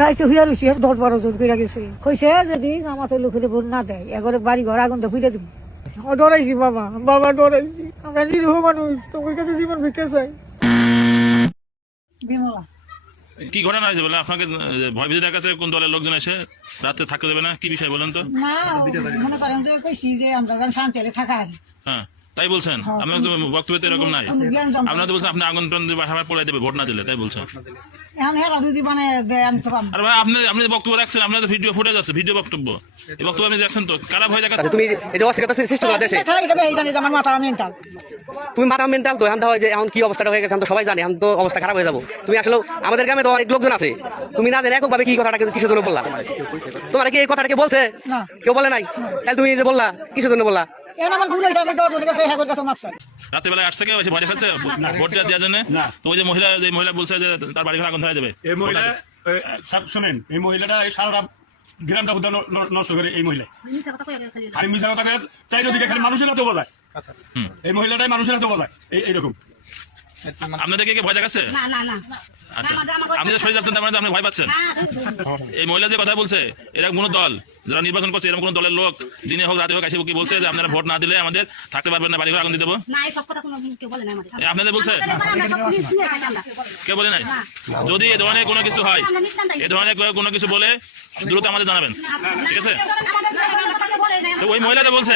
রাইতে হইয়া রয়েছি 10-12 জন করে গেছে, কইছে যদি আমাদের লোকের ভোট না দেয় এগরে বাড়ি ঘর আগুন তো ফিরে দিব। ডরাইছি বাবা, বাবা ডরাইছি, আমরা নিরীহ মানুষ, তোমার কাছে জীবন ভিক্ষা চাই। বিমলা কি ঘটনা হয়েছে বলে আপনাকে ভয় ভীতি দেখাচ্ছে? কোন দলের লোকজন এসে রাতে থাকতে দেবে না, কি বিষয় বলেন তো? না মনে করেন যে কইছি যে আমরা শান্তি থাকা আর হ্যাঁ তাই বলছেন, আপনার তো বক্তব্য তো এরকম নাই। আপনারা তো বলছেন আপনি আগুন টান পড়ে দেবে ভোট না দিলে, তাই বলছেন। এখন হেরা যদি মানে দেয় আমি তো পাবো। আর ভাই আপনি বক্তব্য রাখছেন, আপনার তো ভিডিও ফুটেজ আছে, ভিডিও বক্তব্য, এই বক্তব্য আপনি দেখছেন তো, কারা ভয় দেখাচ্ছে? তুমি এই যে অস্থিরতা সৃষ্টি করা দেশে, আমার মাথা মেন্টাল, তুমি মাথা মেন্টাল তো এখন হয় যে এখন কি অবস্থাটা হয়ে গেছে তো সবাই জানে, এখন তো অবস্থা খারাপ হয়ে যাবো। তুমি আসলে আমাদের গ্রামে তো অনেক লোকজন আছে, তুমি না জানে এককভাবে কি কথাটা কিসের জন্য বললা? তোমার কি এই কথাটা কে বলছে? না কেউ বলে নাই, তাহলে তুমি যে বললা কিসের জন্য বললা? রাতে বেলায় আসছে কেউ এসে ভয় দেখাচ্ছে ভোট দেওয়ার জন্য? তো ওই যে মহিলা বলছে যে তার বাড়ি ঘর আগুন ধরে দেবে। এই মহিলা শোনেন, এই মহিলাটা সারা গ্রামটা নষ্ট করে। এই মহিলা খালি মিশা কথা চারিদিকে খালি মানুষের হাতে বোঝায়। এই মহিলাটাই মানুষের হাতে বোঝায় এইরকম। আপনাদেরকে কি ভয় দেখাচ্ছে? আচ্ছা আপনি তো সরে যাচ্ছেন, তার মানে আপনি ভয় পাচ্ছেন। এই মহিলা যে কথা বলছে, এরকম কোন দল যারা নির্বাচন করছে, এরকম কোন দলের লোক দিনে হোক রাতে হোক এসে কি বলছে যে আপনারা ভোট না দিলে আমাদের থাকতে পারবেন না, বাড়ি ঘর আগুন দিয়ে দেবো? আপনাদের বলছে? কেউ বলে নাই? যদি এ ধরনের কোনো কিছু হয়, এ ধরনের কোনো কিছু বলে দ্রুত আমাদের জানাবেন, ঠিক আছে? তো ওই মহিলাটা বলছে